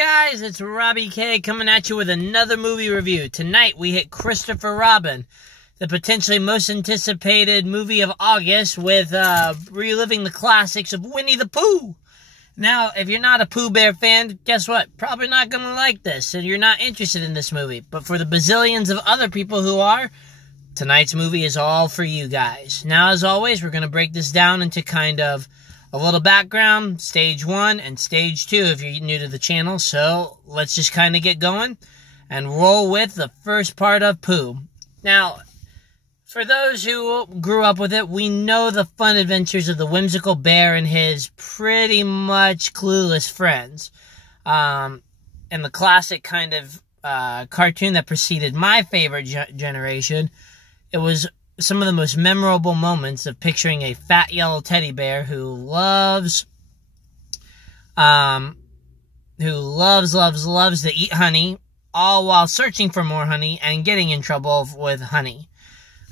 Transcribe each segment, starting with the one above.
guys, it's Robbie K coming at you with another movie review. Tonight we hit Christopher Robin, the potentially most anticipated movie of August, with reliving the classics of Winnie the Pooh. Now, if you're not a Pooh Bear fan, guess what? Probably not going to like this, and you're not interested in this movie. But for the bazillions of other people who are, tonight's movie is all for you guys. Now, as always, we're going to break this down into kind of a little background, stage 1 and stage 2 if you're new to the channel. So let's just kind of get going and roll with the first part of Pooh. Now, for those who grew up with it, we know the fun adventures of the whimsical bear and his pretty much clueless friends. And the classic kind of cartoon that preceded my favorite generation, it was some of the most memorable moments of picturing a fat yellow teddy bear who loves to eat honey, all while searching for more honey and getting in trouble with honey.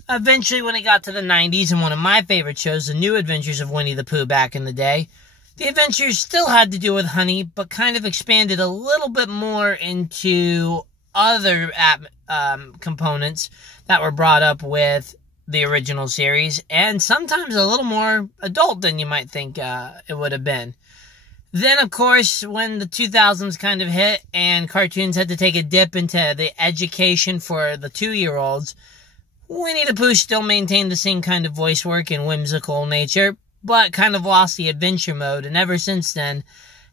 Eventually, when it got to the 90s and one of my favorite shows, The New Adventures of Winnie the Pooh back in the day, the adventures still had to do with honey, but kind of expanded a little bit more into other components that were brought up with the original series, and sometimes a little more adult than you might think it would have been. Then, of course, when the 2000s kind of hit and cartoons had to take a dip into the education for the 2-year-olds, Winnie the Pooh still maintained the same kind of voice work and whimsical nature, but kind of lost the adventure mode, and ever since then,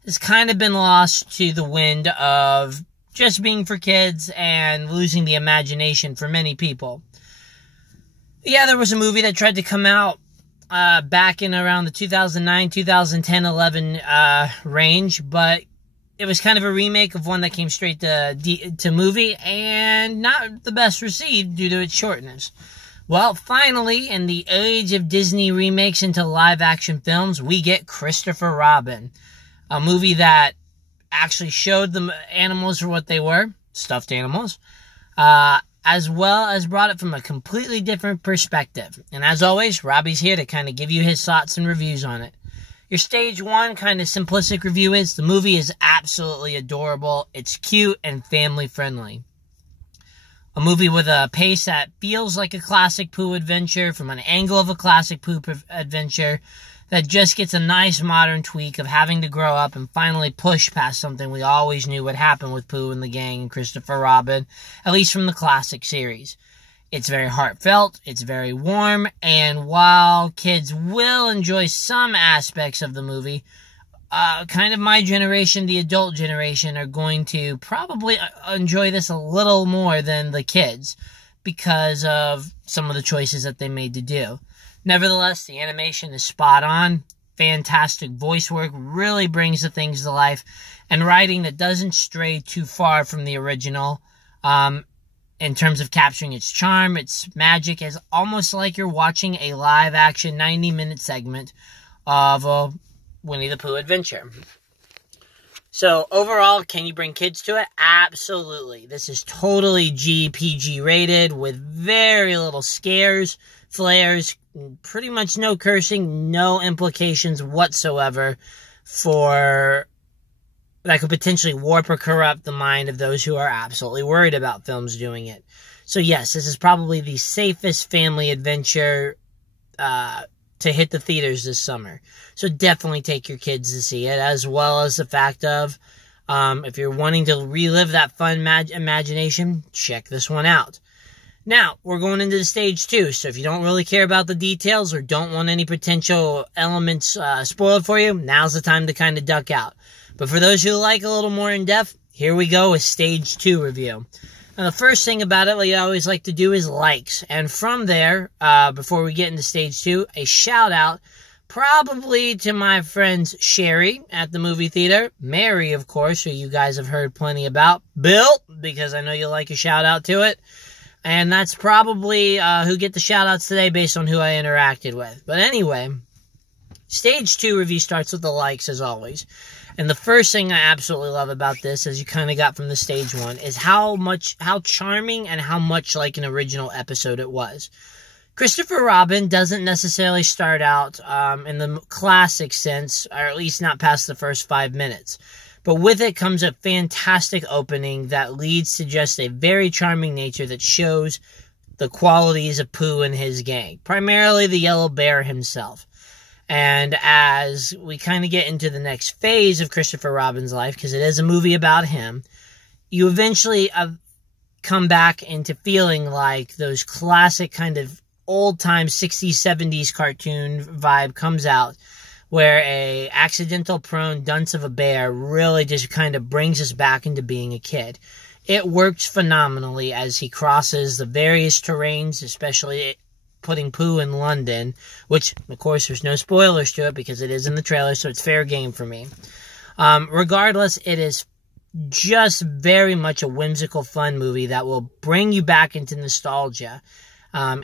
it's kind of been lost to the wind of just being for kids and losing the imagination for many people. Yeah, there was a movie that tried to come out back in around the 2009, 2010, 11 range, but it was kind of a remake of one that came straight to movie and not the best received due to its shortness. Well, finally, in the age of Disney remakes into live-action films, we get Christopher Robin, a movie that actually showed the animals for what they were, stuffed animals, as well as brought it from a completely different perspective. And as always, Robbie's here to kind of give you his thoughts and reviews on it. Your stage 1 kind of simplistic review is, the movie is absolutely adorable, it's cute and family friendly. A movie with a pace that feels like a classic Pooh adventure from an angle of a classic Pooh adventure that just gets a nice modern tweak of having to grow up and finally push past something we always knew would happen with Pooh and the gang and Christopher Robin, at least from the classic series. It's very heartfelt, it's very warm, and while kids will enjoy some aspects of the movie, kind of my generation, the adult generation, are going to probably enjoy this a little more than the kids because of some of the choices that they made to do. Nevertheless, the animation is spot on, fantastic voice work, really brings the things to life, and writing that doesn't stray too far from the original in terms of capturing its charm, its magic, is almost like you're watching a live-action 90-minute segment of a Winnie the Pooh adventure. So, overall, can you bring kids to it? Absolutely. This is totally PG rated with very little scares, flares, pretty much no cursing, no implications whatsoever that could potentially warp or corrupt the mind of those who are absolutely worried about films doing it. So yes, this is probably the safest family adventure to hit the theaters this summer. So definitely take your kids to see it, as well as the fact of, if you're wanting to relive that fun imagination, check this one out. Now, we're going into the stage 2, so if you don't really care about the details or don't want any potential elements spoiled for you, now's the time to kind of duck out. But for those who like a little more in-depth, here we go with stage 2 review. Now, the first thing about it, what you always like to do is likes. And from there, before we get into stage 2, a shout-out probably to my friends Sherry at the movie theater, Mary, of course, who you guys have heard plenty about, Bill, because I know you like a shout-out to it, and that's probably who get the shout-outs today based on who I interacted with. But anyway, stage 2 review starts with the likes, as always. And the first thing I absolutely love about this, as you kind of got from the stage 1, is how charming and how much like an original episode it was. Christopher Robin doesn't necessarily start out in the classic sense, or at least not past the first 5 minutes. But with it comes a fantastic opening that leads to just a very charming nature that shows the qualities of Pooh and his gang, primarily the yellow bear himself. And as we kind of get into the next phase of Christopher Robin's life, because it is a movie about him, you eventually come back into feeling like those classic kind of old-time 60s, 70s cartoon vibe comes out, where a accidental prone dunce of a bear really just kind of brings us back into being a kid. It works phenomenally as he crosses the various terrains, especially putting Pooh in London, which, of course, there's no spoilers to it because it is in the trailer, so it's fair game for me. Regardless, it is just very much a whimsical, fun movie that will bring you back into nostalgia,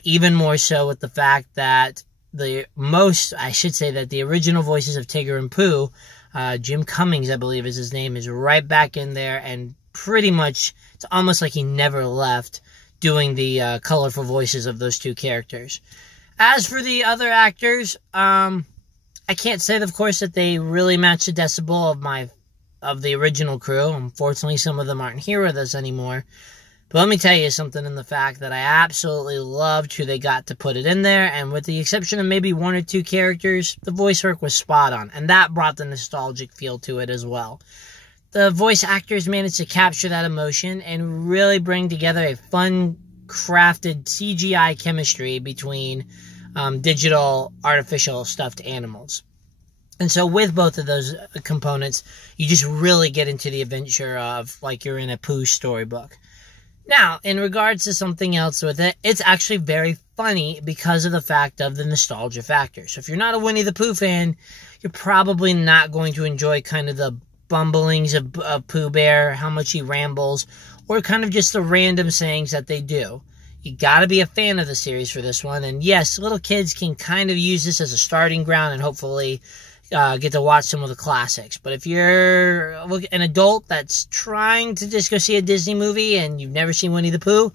even more so with the fact that the original voices of Tigger and Pooh, Jim Cummings, I believe is his name, is right back in there, and pretty much, it's almost like he never left doing the colorful voices of those two characters. As for the other actors, I can't say, of course, that they really match the decibel of the original crew. Unfortunately, some of them aren't here with us anymore. But let me tell you something in the fact that I absolutely loved who they got to put it in there, and with the exception of maybe one or two characters, the voice work was spot on, and that brought the nostalgic feel to it as well. The voice actors managed to capture that emotion and really bring together a fun, crafted CGI chemistry between digital, artificial stuffed animals. And so with both of those components, you just really get into the adventure of like you're in a Pooh storybook. Now, in regards to something else with it, it's actually very funny because of the fact of the nostalgia factor. So if you're not a Winnie the Pooh fan, you're probably not going to enjoy kind of the bumblings of Pooh Bear, how much he rambles, or kind of just the random sayings that they do. You gotta be a fan of the series for this one, and yes, little kids can kind of use this as a starting ground and hopefully get to watch some of the classics. But if you're an adult that's trying to just go see a Disney movie and you've never seen Winnie the Pooh,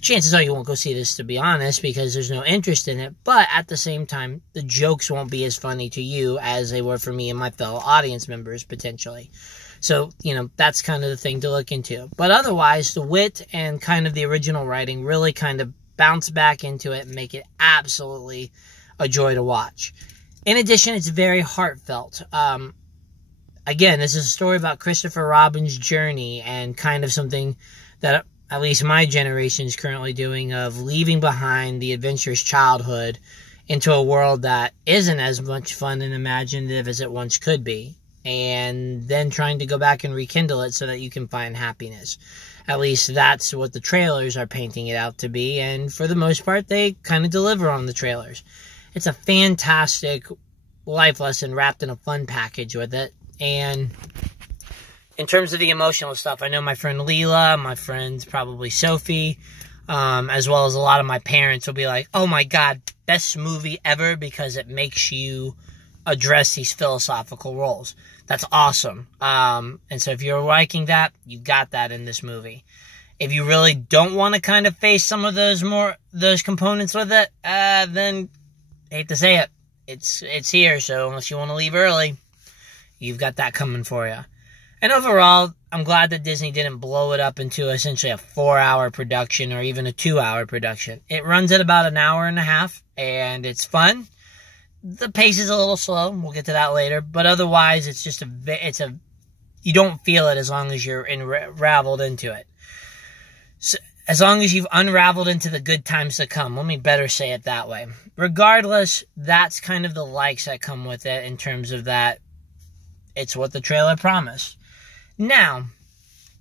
chances are you won't go see this, to be honest, because there's no interest in it. But at the same time, the jokes won't be as funny to you as they were for me and my fellow audience members, potentially. So, that's kind of the thing to look into. But otherwise, the wit and kind of the original writing really kind of bounce back into it and make it absolutely a joy to watch. In addition, it's very heartfelt. Again, this is a story about Christopher Robin's journey and kind of something that at least my generation is currently doing, of leaving behind the adventurous childhood into a world that isn't as much fun and imaginative as it once could be, and then trying to go back and rekindle it so that you can find happiness. At least that's what the trailers are painting it out to be, and for the most part, they kind of deliver on the trailers. It's a fantastic life lesson wrapped in a fun package with it, and in terms of the emotional stuff, I know my friend Leela, my friend probably Sophie, as well as a lot of my parents will be like, oh my god, best movie ever, because it makes you address these philosophical roles. That's awesome. And so if you're liking that, you got that in this movie. If you really don't want to kind of face some of those components with it, then, hate to say it, it's here. So unless you want to leave early, you've got that coming for you. And overall, I'm glad that Disney didn't blow it up into essentially a 4-hour production or even a 2-hour production. It runs at about an hour and a half, and it's fun. The pace is a little slow. We'll get to that later. But otherwise, it's just you don't feel it as long as you're unraveled into it. So, as long as you've unraveled into the good times to come. Let me better say it that way. Regardless, that's kind of the likes that come with it in terms of that. It's what the trailer promised. Now,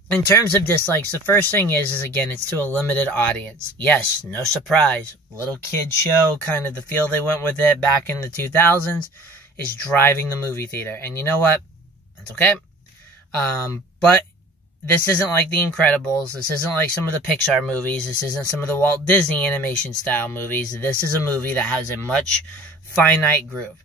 in terms of dislikes, the first thing is again, it's to a limited audience. Yes, no surprise. Little kid show, kind of the feel they went with it back in the 2000s, is driving the movie theater. And you know what? That's okay. But this isn't like The Incredibles. This isn't like some of the Pixar movies. This isn't some of the Walt Disney animation style movies. This is a movie that has a much finite group.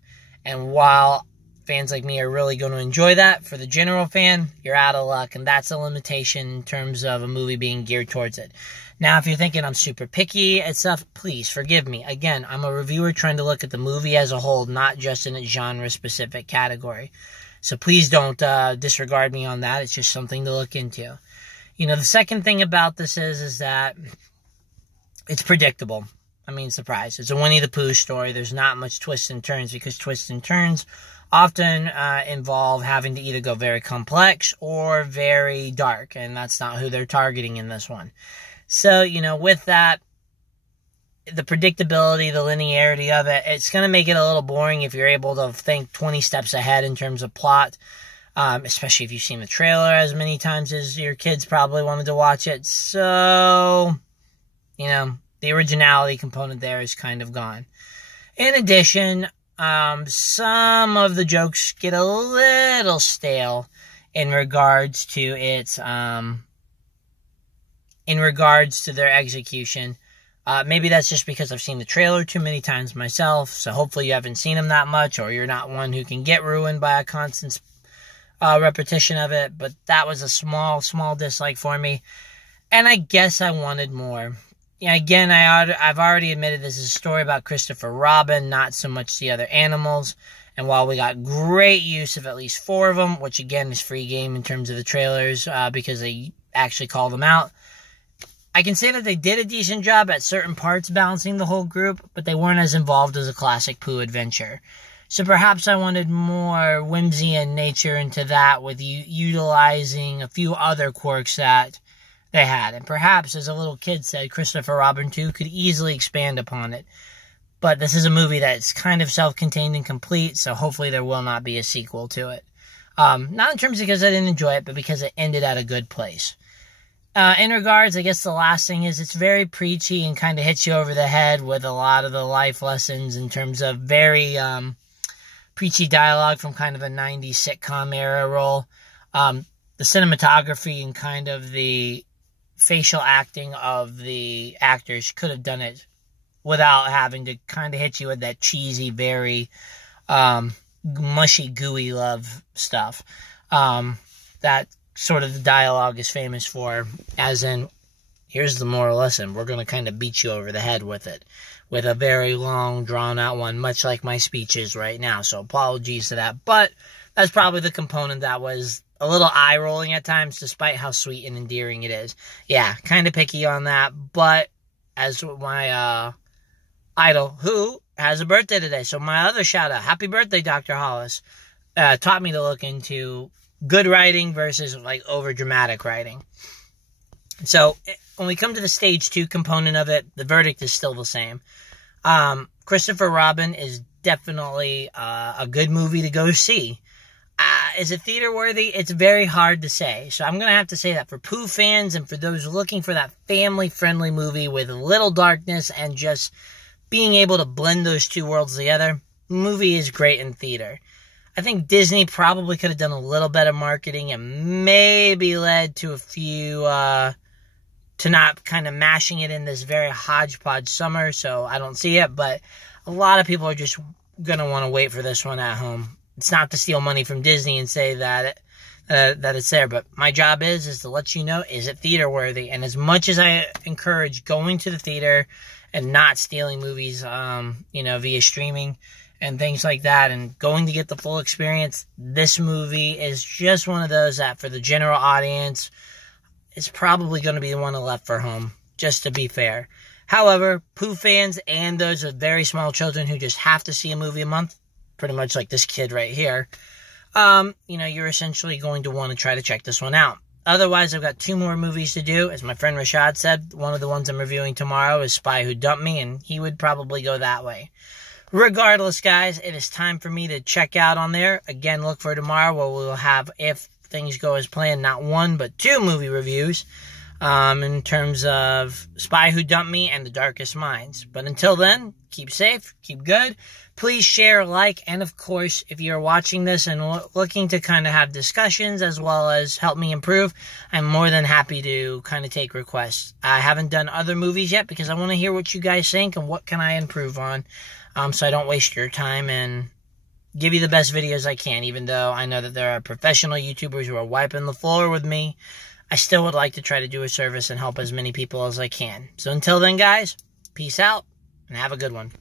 And while fans like me are really going to enjoy that, for the general fan, you're out of luck, and that's a limitation in terms of a movie being geared towards it. Now, if you're thinking I'm super picky and stuff, please forgive me. Again, I'm a reviewer trying to look at the movie as a whole, not just in a genre-specific category. So please don't disregard me on that. It's just something to look into. You know, the second thing about this is that it's predictable. I mean, surprise. It's a Winnie the Pooh story. There's not much twists and turns because twists and turns often involve having to either go very complex or very dark. And that's not who they're targeting in this one. So, you know, with that, the predictability, the linearity of it, it's going to make it a little boring if you're able to think 20 steps ahead in terms of plot. Especially if you've seen the trailer as many times as your kids probably wanted to watch it. So, you know, the originality component there is kind of gone. In addition, some of the jokes get a little stale in regards to its, in regards to their execution. Maybe that's just because I've seen the trailer too many times myself, so hopefully you haven't seen them that much, or you're not one who can get ruined by a constant repetition of it, but that was a small dislike for me, and I guess I wanted more. Yeah, again, I've already admitted this is a story about Christopher Robin, not so much the other animals. And while we got great use of at least 4 of them, which again is free game in terms of the trailers, because they actually call them out, I can say that they did a decent job at certain parts balancing the whole group, but they weren't as involved as a classic Pooh adventure. So perhaps I wanted more whimsy and nature into that, with utilizing a few other quirks that they had. And perhaps, as a little kid said, Christopher Robin 2 could easily expand upon it. But this is a movie that's kind of self-contained and complete, so hopefully there will not be a sequel to it. Not in terms of because I didn't enjoy it, but because it ended at a good place. In regards, I guess the last thing is it's very preachy and kind of hits you over the head with a lot of the life lessons in terms of very preachy dialogue from kind of a 90s sitcom era role. The cinematography and kind of the facial acting of the actors could have done it without having to kind of hit you with that cheesy, very mushy, gooey love stuff. That sort of the dialogue is famous for, as in, here's the moral lesson. We're going to kind of beat you over the head with it, with a very long, drawn-out one, much like my speech is right now. So apologies to that. But that's probably the component that was a little eye-rolling at times, despite how sweet and endearing it is. Yeah, kind of picky on that. But as my idol, who has a birthday today, so my other shout-out, happy birthday, Dr. Hollis, taught me to look into good writing versus, like, over-dramatic writing. So when we come to the stage 2 component of it, the verdict is still the same. Christopher Robin is definitely a good movie to go see. Is it theater worthy? It's very hard to say. So I'm going to have to say that for Pooh fans and for those looking for that family-friendly movie with a little darkness and just being able to blend those two worlds together, the movie is great in theater. I think Disney probably could have done a little better marketing and maybe led to a few, to not kind of mashing it in this very hodgepodge summer, so I don't see it, but a lot of people are just going to want to wait for this one at home. It's not to steal money from Disney and say that it's there, but my job is to let you know, is it theater worthy? And as much as I encourage going to the theater and not stealing movies, via streaming and things like that, and going to get the full experience, this movie is just one of those that for the general audience, it's probably going to be the one left for home, just to be fair. However, Pooh fans and those with very small children who just have to see a movie a month, pretty much like this kid right here, you're essentially going to want to try to check this one out. Otherwise, I've got 2 more movies to do. As my friend Rashad said, one of the ones I'm reviewing tomorrow is Spy Who Dumped Me, and he would probably go that way. Regardless, guys, it is time for me to check out on there. Again, look for tomorrow where we'll have, if things go as planned, not 1, but 2 movie reviews in terms of Spy Who Dumped Me and The Darkest Minds. But until then, keep safe, keep good. Please share, like, and of course, if you're watching this and looking to kind of have discussions as well as help me improve, I'm more than happy to kind of take requests. I haven't done other movies yet because I want to hear what you guys think and what can I improve on, so I don't waste your time and give you the best videos I can. Even though I know that there are professional YouTubers who are wiping the floor with me, I still would like to try to do a service and help as many people as I can. So until then, guys, peace out and have a good one.